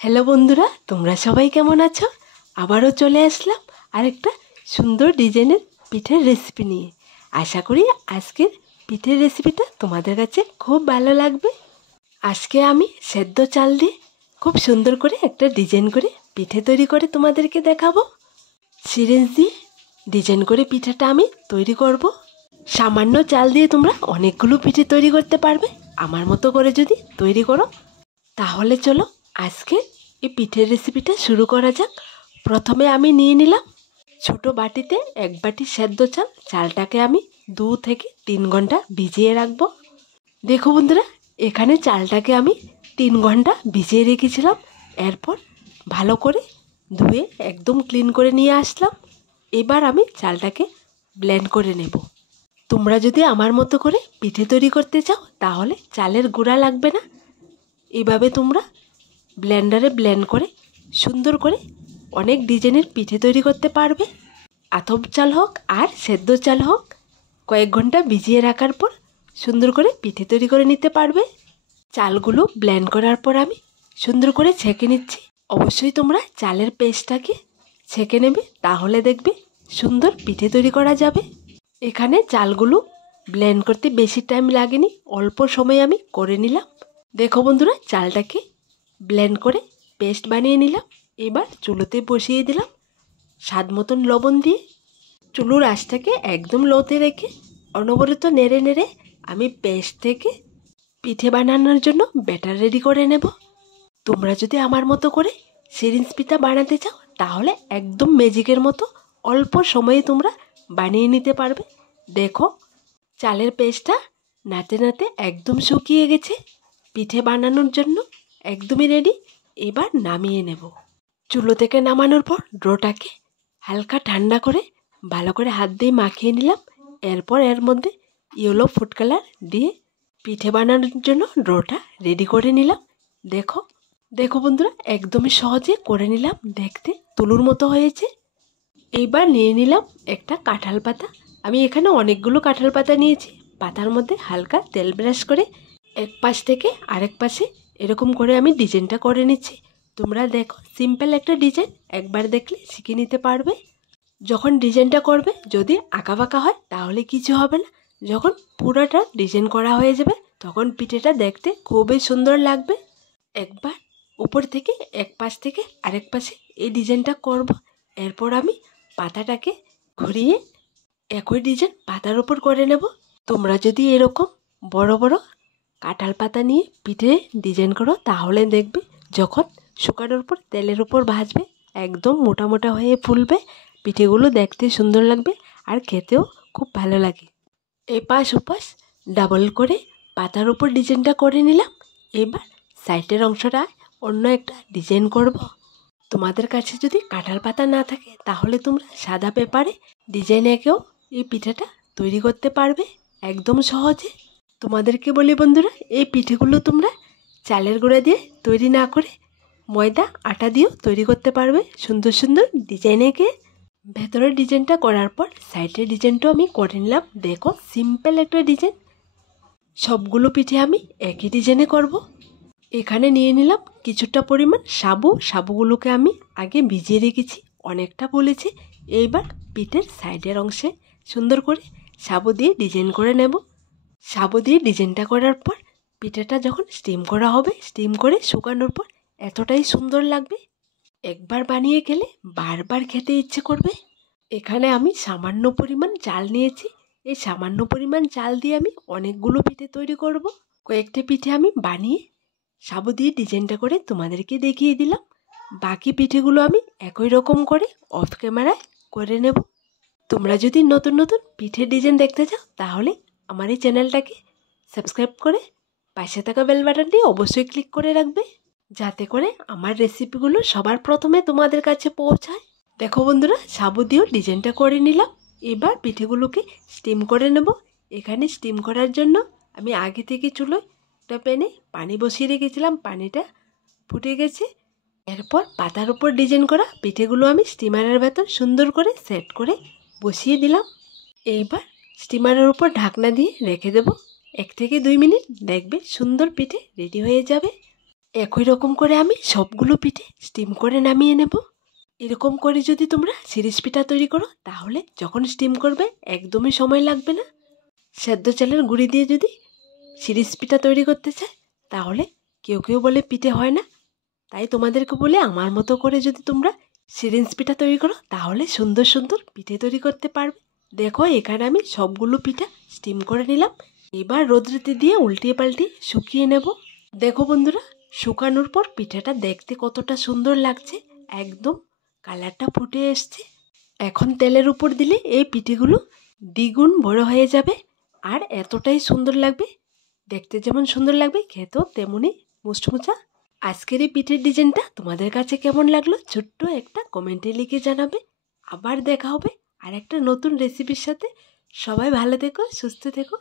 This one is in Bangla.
হ্যালো বন্ধুরা, তোমরা সবাই কেমন আছো? আবারও চলে আসলাম আরেকটা সুন্দর ডিজাইনের পিঠের রেসিপি নিয়ে। আশা করি আজকের পিঠের রেসিপিটা তোমাদের কাছে খুব ভালো লাগবে। আজকে আমি সেদ্ধ চাল দিয়ে খুব সুন্দর করে একটা ডিজাইন করে পিঠে তৈরি করে তোমাদেরকে দেখাবো। সিরিঞ্জ দিয়ে ডিজাইন করে পিঠাটা আমি তৈরি করব। সামান্য চাল দিয়ে তোমরা অনেকগুলো পিঠে তৈরি করতে পারবে আমার মতো করে যদি তৈরি করো। তাহলে চলো আজকে এই পিঠের রেসিপিটা শুরু করা যাক। প্রথমে আমি নিয়ে নিলাম ছোট বাটিতে 1 বাটি সেদ্ধ চাল। চালটাকে আমি 2 থেকে 3 ঘন্টা ভিজিয়ে রাখবো। দেখো বন্ধুরা, এখানে চালটাকে আমি 3 ঘন্টা ভিজিয়ে রেখেছিলাম। এরপর ভালো করে ধুয়ে একদম ক্লিন করে নিয়ে আসলাম। এবার আমি চালটাকে ব্লেন্ড করে নেব। তোমরা যদি আমার মতো করে পিঠে তৈরি করতে চাও তাহলে চালের গুঁড়া লাগবে না। এইভাবে তোমরা ব্লেন্ডারে ব্লেন্ড করে সুন্দর করে অনেক ডিজাইনের পিঠে তৈরি করতে পারবে। আতপ চাল হোক আর সেদ্ধ চাল হোক, কয়েক ঘন্টা ভিজিয়ে রাখার পর সুন্দর করে পিঠে তৈরি করে নিতে পারবে। চালগুলো ব্লেন্ড করার পর আমি সুন্দর করে ছেঁকে নিচ্ছি। অবশ্যই তোমরা চালের পেস্টটাকে ছেঁকে নেবে, তাহলে দেখবে সুন্দর পিঠে তৈরি করা যাবে। এখানে চালগুলো ব্লেন্ড করতে বেশি টাইম লাগেনি, অল্প সময় আমি করে নিলাম। দেখো বন্ধুরা, চালটাকে ব্লেন্ড করে পেস্ট বানিয়ে নিলাম। এবার চুলোতে বসিয়ে দিলাম স্বাদ মতন লবণ দিয়ে। চুলোর আঁচটাকে একদম লোতে রেখে অনবরত নেড়ে নেড়ে আমি পেস্ট থেকে পিঠে বানানোর জন্য ব্যাটার রেডি করে নেব। তোমরা যদি আমার মতো করে সিরিঞ্জ পিঠা বানাতে চাও তাহলে একদম ম্যাজিকের মতো অল্প সময়ে তোমরা বানিয়ে নিতে পারবে। দেখো, চালের পেস্টটা নাড়তে নাড়তে একদম শুকিয়ে গেছে। পিঠে বানানোর জন্য একদমই রেডি। এবার নামিয়ে নেব। চুলো থেকে নামানোর পর ডোটাকে হালকা ঠান্ডা করে ভালো করে হাত দিয়ে মাখিয়ে নিলাম। এরপর এর মধ্যে ইয়েলো ফুড কালার দিয়ে পিঠে বানানোর জন্য ডোটা রেডি করে নিলাম। দেখো দেখো বন্ধুরা, একদমই সহজে করে নিলাম। দেখতে তুলোর মতো হয়েছে। এইবার নিয়ে নিলাম একটা কাঁঠাল পাতা। আমি এখানে অনেকগুলো কাঁঠাল পাতা নিয়েছি। পাতার মধ্যে হালকা তেল ব্রাশ করে এক পাশ থেকে আরেক পাশে এরকম করে আমি ডিজাইনটা করে নিচ্ছি। তোমরা দেখো, সিম্পল একটা ডিজাইন, একবার দেখলে শিখে নিতে পারবে। যখন ডিজাইনটা করবে যদি আঁকা বাঁকা হয় তাহলে কিছু হবে না। যখন পুরোটা ডিজাইন করা হয়ে যাবে তখন পিঠেটা দেখতে খুবই সুন্দর লাগবে। একবার উপর থেকে এক পাশ থেকে আরেক পাশে এই ডিজাইনটা করব। এরপর আমি পাতাটাকে ঘুরিয়ে একই ডিজাইন পাতার উপর করে নেব। তোমরা যদি এরকম বড় বড় কাঁঠাল পাতা নিয়ে পিঠে ডিজাইন করো তাহলে দেখবে যখন শুকানোর পর তেলের উপর ভাজবে একদম মোটা মোটা হয়ে ফুলবে। পিঠেগুলো দেখতে সুন্দর লাগবে আর খেতেও খুব ভালো লাগে। এপাশ ওপাশ ডাবল করে পাতার উপর ডিজাইনটা করে নিলাম। এবার সাইডের অংশটা অন্য একটা ডিজাইন করব। তোমাদের কাছে যদি কাঁঠাল পাতা না থাকে তাহলে তোমরা সাদা পেপারে ডিজাইন এঁকেও এই পিঠাটা তৈরি করতে পারবে একদম সহজে। তোমাদেরকে বলি বন্ধুরা, এই পিঠেগুলো তোমরা চালের গুঁড়া দিয়ে তৈরি না করে ময়দা আটা দিয়েও তৈরি করতে পারবে সুন্দর সুন্দর ডিজাইন এঁকে। ভেতরের ডিজাইনটা করার পর সাইডের ডিজাইনটাও আমি করে নিলাম। দেখো, সিম্পল একটা ডিজাইন। সবগুলো পিঠে আমি একই ডিজাইনে করব। এখানে নিয়ে নিলাম কিছুটা পরিমাণ সাবু। সাবুগুলোকে আমি আগে ভিজিয়ে রেখেছি, অনেকটা বলেছি। এইবার পিঠের সাইডের অংশে সুন্দর করে সাবু দিয়ে ডিজাইন করে নেব। সাবু দিয়ে ডিজাইনটা করার পর পিঠাটা যখন স্টিম করা হবে, স্টিম করে শুকানোর পর এতটাই সুন্দর লাগবে, একবার বানিয়ে গেলে বারবার খেতে ইচ্ছে করবে। এখানে আমি সামান্য পরিমাণ চাল নিয়েছি। এই সামান্য পরিমাণ চাল দিয়ে আমি অনেকগুলো পিঠে তৈরি করব। কয়েকটা পিঠে আমি বানিয়ে সাবু দিয়ে ডিজাইনটা করে তোমাদেরকে দেখিয়ে দিলাম। বাকি পিঠেগুলো আমি একই রকম করে অফ ক্যামেরায় করে নেব। তোমরা যদি নতুন নতুন পিঠের ডিজাইন দেখতে চাও তাহলে আমার এই চ্যানেলটাকে সাবস্ক্রাইব করে পাশে থাকা বেল বাটনটি অবশ্যই ক্লিক করে রাখবে, যাতে করে আমার রেসিপিগুলো সবার প্রথমে তোমাদের কাছে পৌঁছায়। দেখো বন্ধুরা, সাবু দিয়েও ডিজাইনটা করে নিলাম। এবার পিঠেগুলোকে স্টিম করে নেব। এখানে স্টিম করার জন্য আমি আগে থেকে চুলোয় একটা প্যানে পানি বসিয়ে রেখেছিলাম। পানিটা ফুটে গেছে। এরপর পাতার উপর ডিজাইন করা পিঠেগুলো আমি স্টিমারের ভেতর সুন্দর করে সেট করে বসিয়ে দিলাম। এইবার স্টিমারের উপর ঢাকনা দিয়ে রেখে দেব 1 থেকে 2 মিনিট। দেখবে সুন্দর পিঠে রেডি হয়ে যাবে। একই রকম করে আমি সবগুলো পিঠে স্টিম করে নামিয়ে নেব। এরকম করে যদি তোমরা শিরিষ পিঠা তৈরি করো তাহলে যখন স্টিম করবে একদমই সময় লাগবে না। সেদ্ধ চালের গুঁড়ি দিয়ে যদি শিরিষ পিঠা তৈরি করতে চায় তাহলে কেউ কেউ বলে পিঠে হয় না। তাই তোমাদেরকে বলে আমার মতো করে যদি তোমরা শিরিষ পিঠা তৈরি করো তাহলে সুন্দর সুন্দর পিঠে তৈরি করতে পারবে। দেখো এখানে আমি সবগুলো পিঠা স্টিম করে নিলাম। এবার রোদ্রেতে দিয়ে উল্টিয়ে পাল্টিয়ে শুকিয়ে নেব। দেখো বন্ধুরা, শুকানোর পর পিঠাটা দেখতে কতটা সুন্দর লাগছে, একদম কালারটা ফুটে এসছে। এখন তেলের উপর দিলে এই পিঠেগুলো দ্বিগুণ বড় হয়ে যাবে আর এতটাই সুন্দর লাগবে। দেখতে যেমন সুন্দর লাগবে খেতেও তেমনই মুচমুচা। আজকের এই পিঠের ডিজাইনটা তোমাদের কাছে কেমন লাগলো ছোট্ট একটা কমেন্টে লিখে জানাবে। আবার দেখা হবে আর একটা নতুন রেসিপির সাথে। সবাই ভালো থেকো, সুস্থ থেকো।